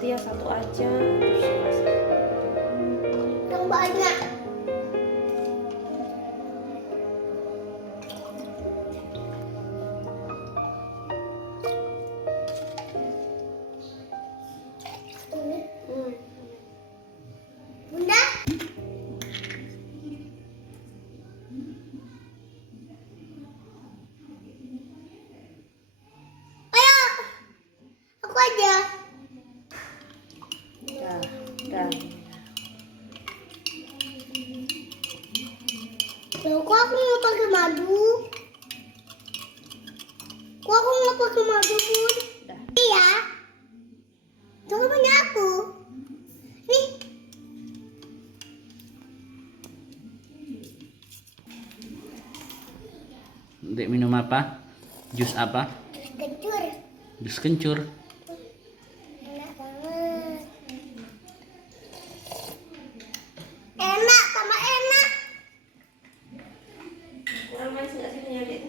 setia satu aja terus yang banyak. Bunda, ayo, aku aja. dah. Loh, kok aku nggak pakai madu? Kok aku nggak pakai madu, Bun? Dah. Iya. Jangan punya aku. Nih. Dek minum apa? Jus apa? Kencur. Jus kencur. Enak banget. Enak, tambah enak. Kurang manis nggak sih punya Dek?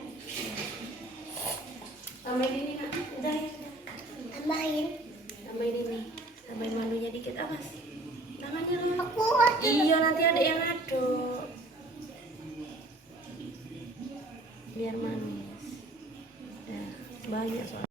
Tambahin ini nak, udah ya. Tambahin. Tambahin ini, tambahin malunya dikit apa sih? Tangannya lama. Aku aja. Iya nanti ada yang aduk. Biar manis. Dah, banyak soalnya.